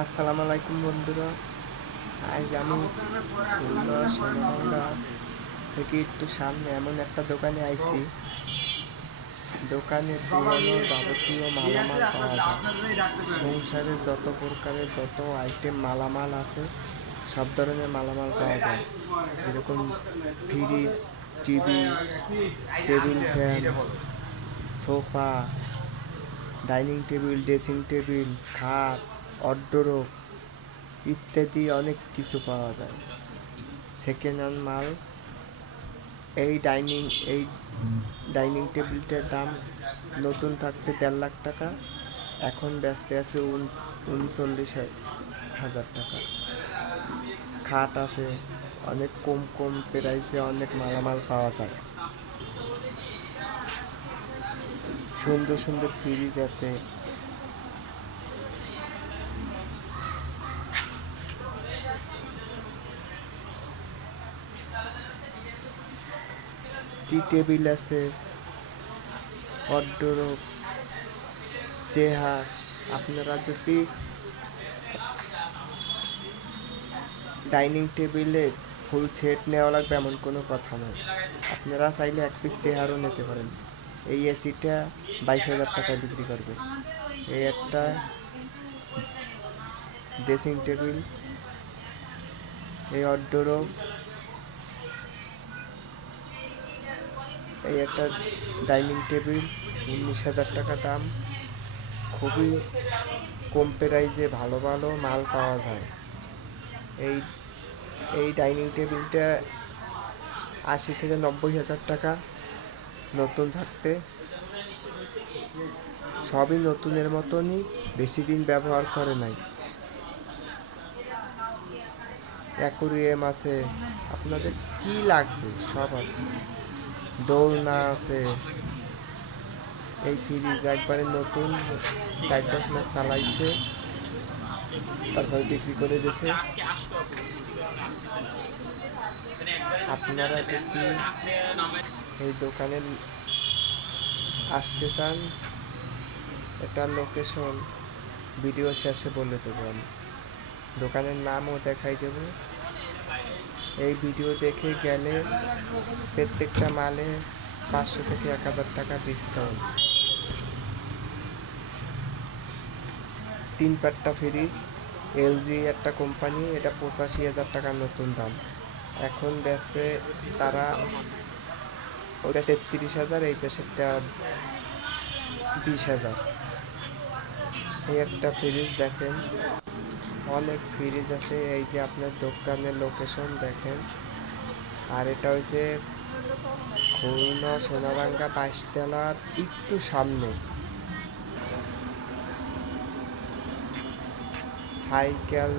আসসালামু আলাইকুম বন্ধুরা। আজ আমি খুলনা সোনারগাঁ থেকে একটু সামনে এমন একটা দোকানে আইছি। দোকানে পুরানো যাবতীয় মালামাল পাওয়া যায়। সংসারের যত প্রকারের যত আইটেম মালামাল আছে সব ধরনের মালামাল পাওয়া যায়, যেরকম fridge, TV, table fan, sofa, dining table, dressing table, খাট, ওয়ারড্রোব ইত্যাদি অনেক কিছু পাওয়া যায়। সেকেন্ড হ্যান্ড মাল। এই ডাইনিং টেবিলটার দাম নতুন থাকতে 1.5 লাখ টাকা, এখন ব্যস্ত আছে 39,000 টাকা। খাট আছে, অনেক কম কম প্রাইসে অনেক মালামাল পাওয়া যায়। সুন্দর সুন্দর ফ্রিজ আছে। টি টেবিল আছে, ওয়ারড্রোব, চেয়ার। আপনারা যদি ডাইনিং টেবিলে ফুল সেট নেওয়া লাগবে এমন কোনো কথা নয়, আপনারা চাইলে এক পিস চেয়ারও নিতে পারেন। এই এসিটা 22,000 টাকায় বিক্রি করবে। এই একটা ড্রেসিং টেবিল, এই ওয়ারড্রোব, এই একটা ডাইনিং টেবিল, 19,000 টাকা দাম। খুবই কম প্রাইসে ভালো ভালো মাল পাওয়া যায়। এই এই ডাইনিং টেবিলটা 80 থেকে 90,000 টাকা নতুন থাকতে। সবই নতুনের মতনই, বেশি দিন ব্যবহার করে নাই। অ্যাকোরিয়াম আছে, আপনাদের কি লাগবে সব আছে। দোলনা আছে। এই ফ্রিজ একবারে নতুন, 4-5 মাস চালাইছে, তারপরে বিক্রি করে দিয়েছে। আপনারা যদি এই দোকানে আসতে চান, এটার লোকেশন ভিডিও শেষে বলে দেবো আমি। দোকানের নামও দেখাই দেব। এই ভিডিও দেখে গেলে প্রত্যেকটা মালে 500 থেকে 1,000 টাকা ডিসকাউন্ট। 3 পাট্টা ফ্রিজ, এলজি একটা কোম্পানি, এটা 85,000 টাকা নতুন দাম। এখন বেচবে তারা ওটা 33,000, এই পেশেরটা 20,000। এই একটা ফ্রিজ দেখেন, অনেক ফ্রিজ আছে। এই যে আপনার দোকানের লোকেশন দেখেন। আর এটা হচ্ছে খুলনা সোনারাঙ্গা 22 তলার একটু সামনে। সাইকেল,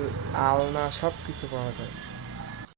আলনা সব কিছু পাওয়া যায়।